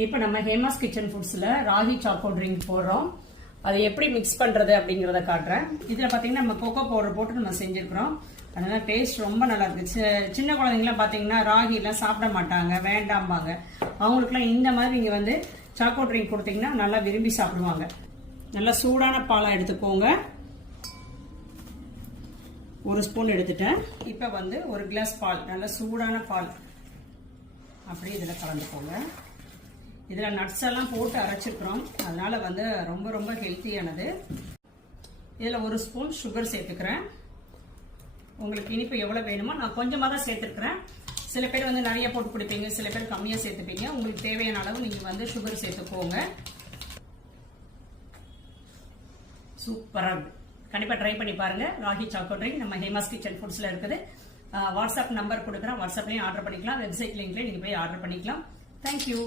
இப்போ நம்ம ஹேமாஸ் கிச்சன் ஃபுட்ஸ்ல ராகி சாக்கோ ட்ரிங்க் போடுறோம். அதை எப்படி மிக்ஸ் பண்றது அப்படிங்கறத காட்டுறேன். இதுல பாத்தீங்கன்னா நம்ம கோகோ பவுடர் போட்டு நம்ம செஞ்சிருக்கிறோம். அதனால டேஸ்ட் ரொம்ப நல்லா இருக்கு. சின்ன குழந்தைங்களாம் பாத்தீங்கன்னா ராகி எல்லாம் சாப்பிட மாட்டாங்க, வேண்டாம்பாங்க. அவங்களுக்குலாம் இந்த மாதிரி நீங்க வந்து சாக்கோ ட்ரிங்க் கொடுத்தீங்கன்னா நல்லா விரும்பி சாப்பிடுவாங்க. நல்லா சூடான பாலா எடுத்துக்கோங்க. ஒரு ஸ்பூன் எடுத்துட்டேன். இப்ப வந்து ஒரு கிளாஸ் பால், நல்ல சூடான பால் அப்படியே இதுல கலந்துக்கோங்க. இதுல நட்ஸ் எல்லாம் போட்டு அரைச்சிருக்கிறோம், அதனால வந்து ரொம்ப ரொம்ப ஹெல்த்தியானது. இதுல ஒரு ஸ்பூன் சுகர் சேர்த்துக்கிறேன். உங்களுக்கு இனிப்பு எவ்வளவு வேணுமோ, நான் கொஞ்சமா தான் சேர்த்துக்கிறேன். சில பேர் வந்து நிறைய போட்டு குடிப்பீங்க, சில பேர் கம்மியா சேர்த்துப்பீங்க. உங்களுக்கு தேவையான அளவு நீங்க வந்து சுகர் சேர்த்துக்கோங்க. சூப்பரா கண்டிப்பா ட்ரை பண்ணி பாருங்க. ராகி சாக்கோ ட்ரிங்க் நம்ம ஹேமாஸ் கிச்சன் ஃபுட்ஸ்ல இருக்குது. வாட்ஸ்அப் நம்பர் கொடுக்குறேன், வாட்ஸ்அப்லயும் ஆர்டர் பண்ணிக்கலாம். வெப்சைட் லிங்க்ல நீங்க போய் ஆர்டர் பண்ணிக்கலாம். தேங்க்யூ.